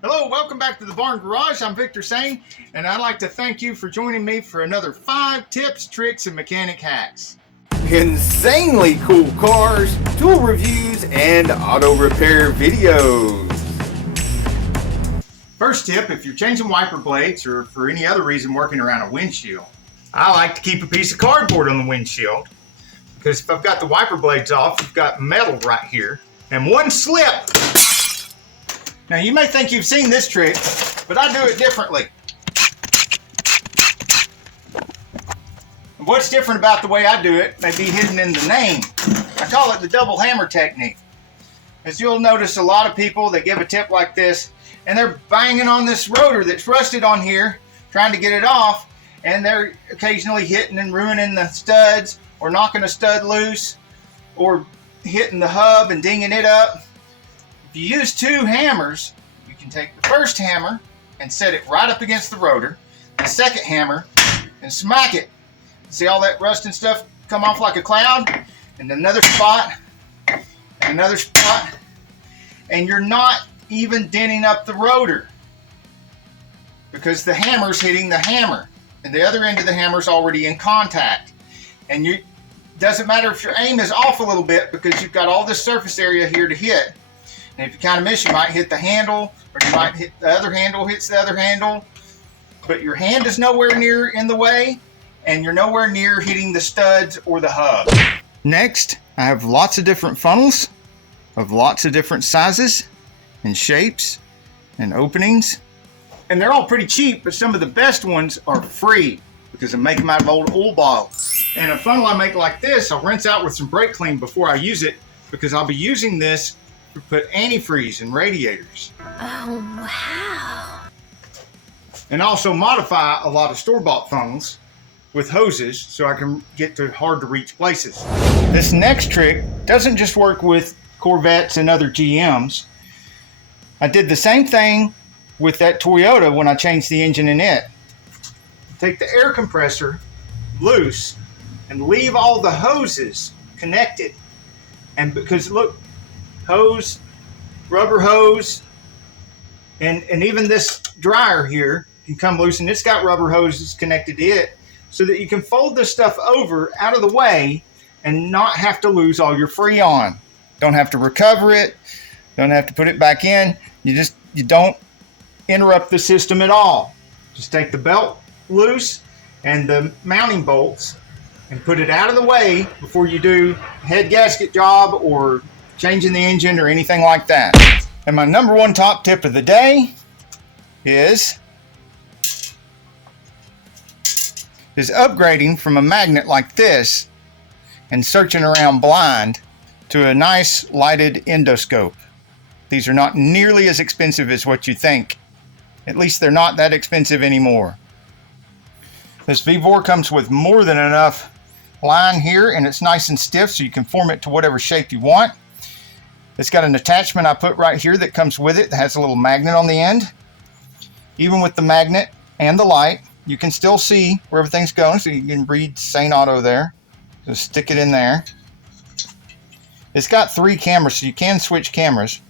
Hello, welcome back to the Barn Garage. I'm Victor Sane, and I'd like to thank you for joining me for another 5 tips, tricks, and mechanic hacks. Insanely cool cars, tool reviews, and auto repair videos. First tip, if you're changing wiper blades or for any other reason working around a windshield, I like to keep a piece of cardboard on the windshield because if I've got the wiper blades off, you've got metal right here, and one slip. Now you may think you've seen this trick, but I do it differently. What's different about the way I do it may be hidden in the name. I call it the double hammer technique. As you'll notice, a lot of people, they give a tip like this, and they're banging on this rotor that's rusted on here, trying to get it off, and they're occasionally hitting and ruining the studs, or knocking a stud loose, or hitting the hub and dinging it up. If you use 2 hammers, you can take the first hammer and set it right up against the rotor, the second hammer, and smack it. See all that rust and stuff come off like a cloud? And another spot, and another spot, and you're not even denting up the rotor because the hammer's hitting the hammer, and the other end of the hammer's already in contact. And you doesn't matter if your aim is off a little bit because you've got all this surface area here to hit. And if you kind of miss, you might hit the handle, or you might hit the other handle, hits the other handle. But your hand is nowhere near in the way, and you're nowhere near hitting the studs or the hub. Next, I have lots of different funnels of lots of different sizes and shapes and openings. And they're all pretty cheap, but some of the best ones are free because I make them out of old oil bottles. And a funnel I make like this, I'll rinse out with some brake clean before I use it because I'll be using this to put antifreeze in radiators. Oh, wow. And also modify a lot of store-bought funnels with hoses so I can get to hard to reach places. This next trick doesn't just work with Corvettes and other GMs. I did the same thing with that Toyota when I changed the engine in it. Take the air compressor loose and leave all the hoses connected. And because look, hose, rubber hose, and even this dryer here can come loose, and it's got rubber hoses connected to it so that you can fold this stuff over out of the way and not have to lose all your Freon. Don't have to recover it, don't have to put it back in. You don't interrupt the system at all. Just take the belt loose and the mounting bolts and put it out of the way before you do head gasket job or changing the engine or anything like that. And my number 1 top tip of the day is upgrading from a magnet like this and searching around blind to a nice lighted endoscope. These are not nearly as expensive as what you think. At least they're not that expensive anymore. This V4 comes with more than enough line here, and it's nice and stiff so you can form it to whatever shape you want. It's got an attachment I put right here that comes with it that has a little magnet on the end. Even with the magnet and the light, you can still see where everything's going, so you can read Saneauto there. Just stick it in there. It's got 3 cameras, so you can switch cameras.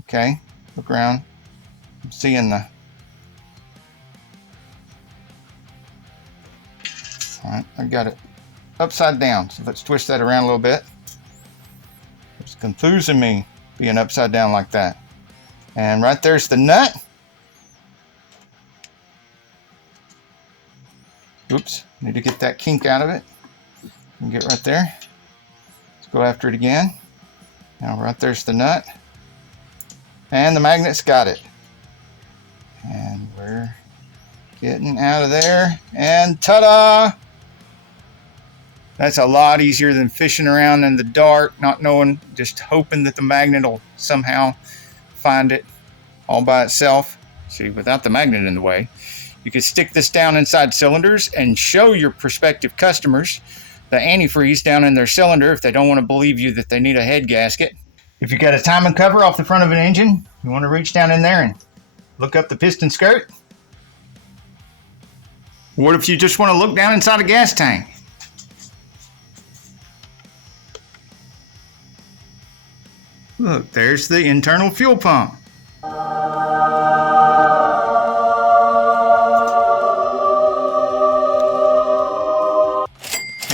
Okay, look around. I'm seeing the... Alright, I got it upside down, so let's twist that around a little bit. It's confusing me being upside down like that. And right there's the nut. Oops, need to get that kink out of it. And get right there. Let's go after it again. Now right there's the nut. And the magnet's got it. And we're getting out of there. And ta-da! That's a lot easier than fishing around in the dark, not knowing, just hoping that the magnet will somehow find it all by itself. See, without the magnet in the way. You could stick this down inside cylinders and show your prospective customers the antifreeze down in their cylinder if they don't want to believe you that they need a head gasket. If you got a timing cover off the front of an engine, you want to reach down in there and look up the piston skirt. What if you just want to look down inside a gas tank? Look, there's the internal fuel pump.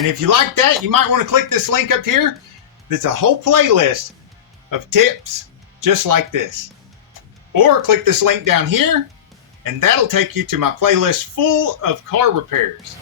And if you like that, you might want to click this link up here. There's a whole playlist of tips just like this. Or click this link down here, and that'll take you to my playlist full of car repairs.